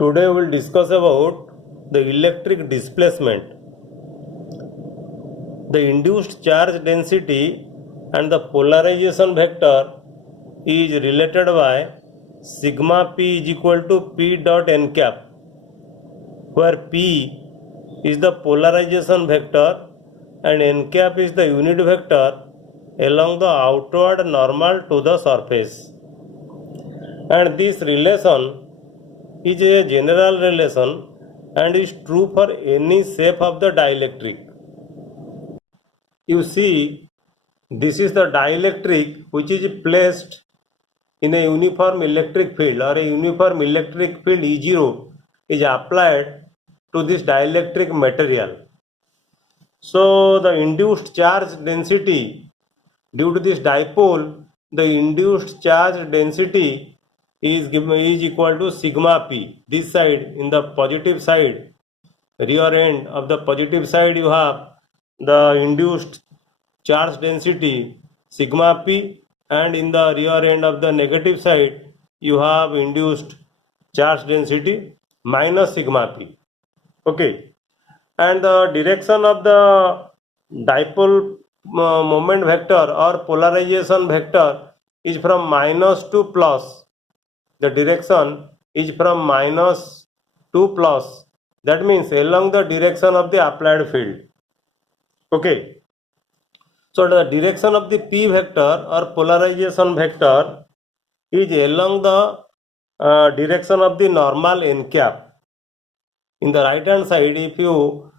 Today we will discuss about the electric displacement. The induced charge density and the polarization vector is related by sigma p is equal to p dot n cap, where p is the polarization vector and n cap is the unit vector along the outward normal to the surface. And this relation is a general relation and is true for any shape of the dielectric. You see, this is the dielectric which is placed in a uniform electric field, or a uniform electric field E0 is applied to this dielectric material. So the induced charge density due to this dipole, the induced charge density is equal to sigma p. This side, in the positive side, rear end of the positive side, you have the induced charge density sigma p, and in the rear end of the negative side you have induced charge density minus sigma p. Okay, and the direction of the dipole moment vector or polarization vector is from minus to plus. The direction is from minus to plus. That means along the direction of the applied field. Okay. So the direction of the p vector or polarization vector is along the direction of the normal n cap. In the right hand side, if you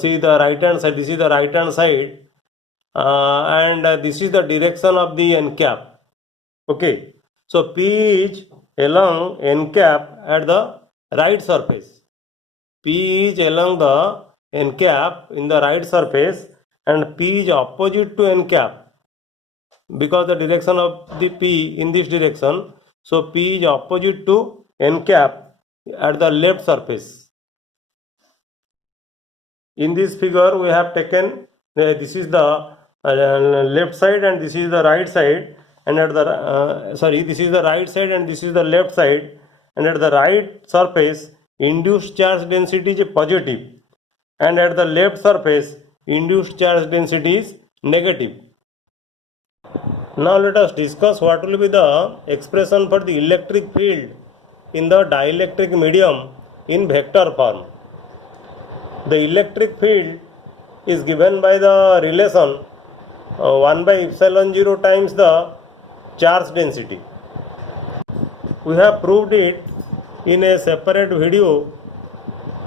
see the right hand side, this is the right hand side, and this is the direction of the n cap. Okay. So p is along n cap at the right surface. P is along the n cap in the right surface, and p is opposite to n cap, because the direction of the p in this direction. So p is opposite to n cap at the left surface. In this figure we have taken this is the left side and this is the right side, and at the this is the right side and this is the left side, and at the right surface induced charge density is positive, and at the left surface induced charge density is negative. Now let us discuss what will be the expression for the electric field in the dielectric medium in vector form. The electric field is given by the relation 1 by epsilon 0 times the charge density. We have proved it in a separate video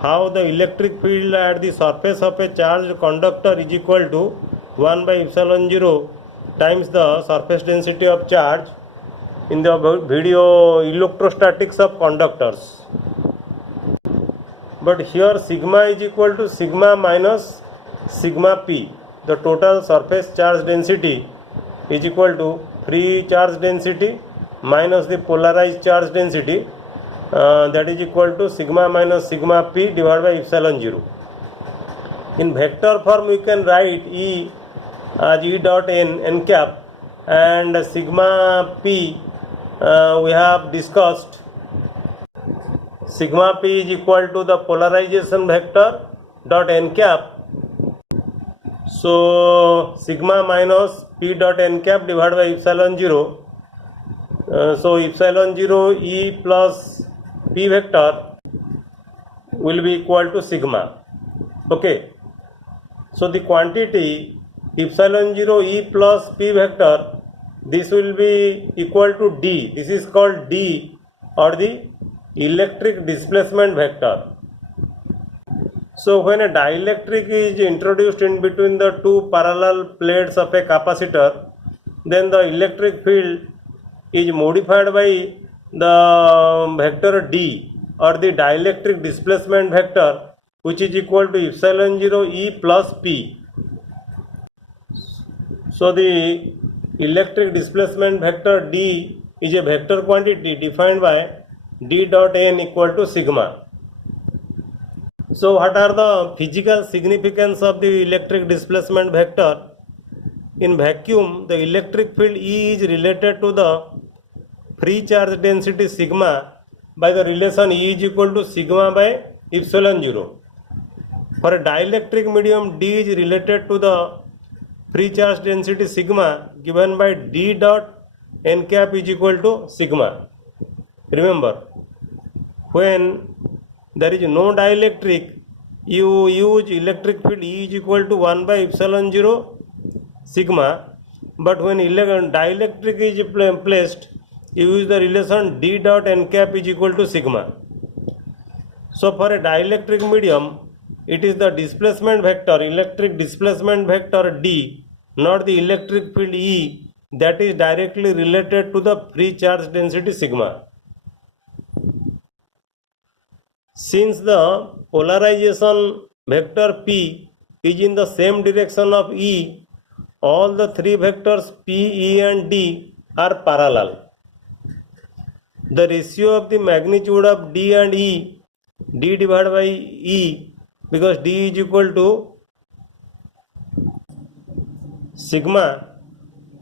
how the electric field at the surface of a charged conductor is equal to 1 by epsilon 0 times the surface density of charge in the video electrostatics of conductors. But here sigma is equal to sigma minus sigma p. The total surface charge density is equal to free charge density minus the polarized charge density, that is equal to sigma minus sigma p divided by epsilon 0. In vector form we can write E as E dot n cap, and sigma p we have discussed. Sigma p is equal to the polarization vector dot n cap. So sigma minus p dot n cap divided by epsilon 0. So epsilon 0 E plus p vector will be equal to sigma. Okay. So the quantity epsilon 0 E plus p vector, this will be equal to d. This is called d, or the electric displacement vector. So when a dielectric is introduced in between the two parallel plates of a capacitor, then the electric field is modified by the vector d, or the dielectric displacement vector, which is equal to epsilon 0 E plus p. So the electric displacement vector d is a vector quantity defined by d dot n equal to sigma. So what are the physical significance of the electric displacement vector? In vacuum, the electric field E is related to the free charge density sigma by the relation E is equal to sigma by epsilon 0. For a dielectric medium, D is related to the free charge density sigma given by D dot n cap is equal to sigma. Remember, when there is no dielectric, you use electric field E is equal to 1 by epsilon 0 sigma, but when dielectric is placed, you use the relation D dot n cap is equal to sigma. So for a dielectric medium, it is the displacement vector, electric displacement vector D, not the electric field E, that is directly related to the free charge density sigma. Since the polarization vector P is in the same direction of E, all the three vectors P, E and D are parallel. The ratio of the magnitude of D and E, D divided by E, because D is equal to sigma,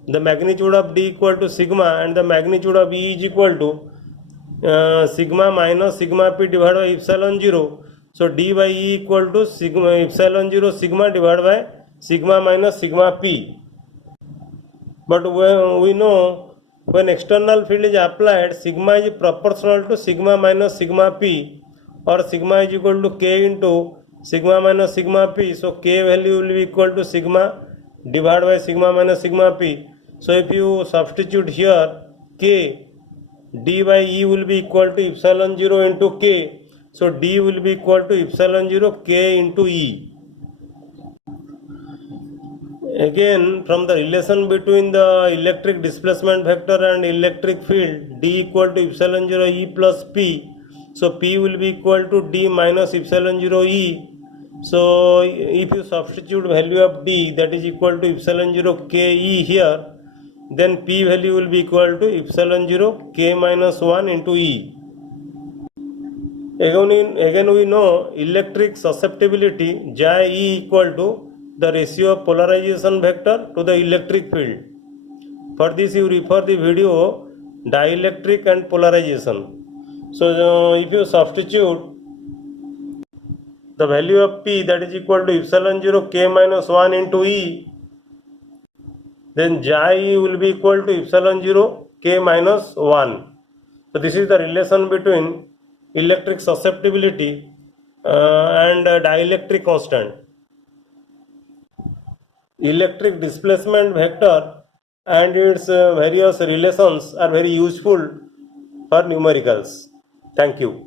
the magnitude of D equal to sigma and the magnitude of E is equal to sigma minus sigma P divided by epsilon 0. So D by E equal to sigma epsilon 0 sigma divided by sigma minus sigma P. But we know when external field is applied, sigma is proportional to sigma minus sigma P, or sigma is equal to K into sigma minus sigma P. So K value will be equal to sigma divided by sigma minus sigma P. So if you substitute here K, D by E will be equal to epsilon 0 into K. So D will be equal to epsilon 0 K into E. Again, from the relation between the electric displacement vector and electric field, D equal to epsilon 0 E plus P. So P will be equal to D minus epsilon 0 E. So if you substitute value of D, that is equal to epsilon 0 K E here, then P value will be equal to epsilon 0 K minus 1 into E. Again we know electric susceptibility J E equal to the ratio of polarization vector to the electric field. For this you refer the video dielectric and polarization. So if you substitute the value of P, that is equal to epsilon 0 K minus 1 into E, then J E will be equal to epsilon 0 K minus 1. So this is the relation between electric susceptibility and dielectric constant. Electric displacement vector and its various relations are very useful for numericals. Thank you.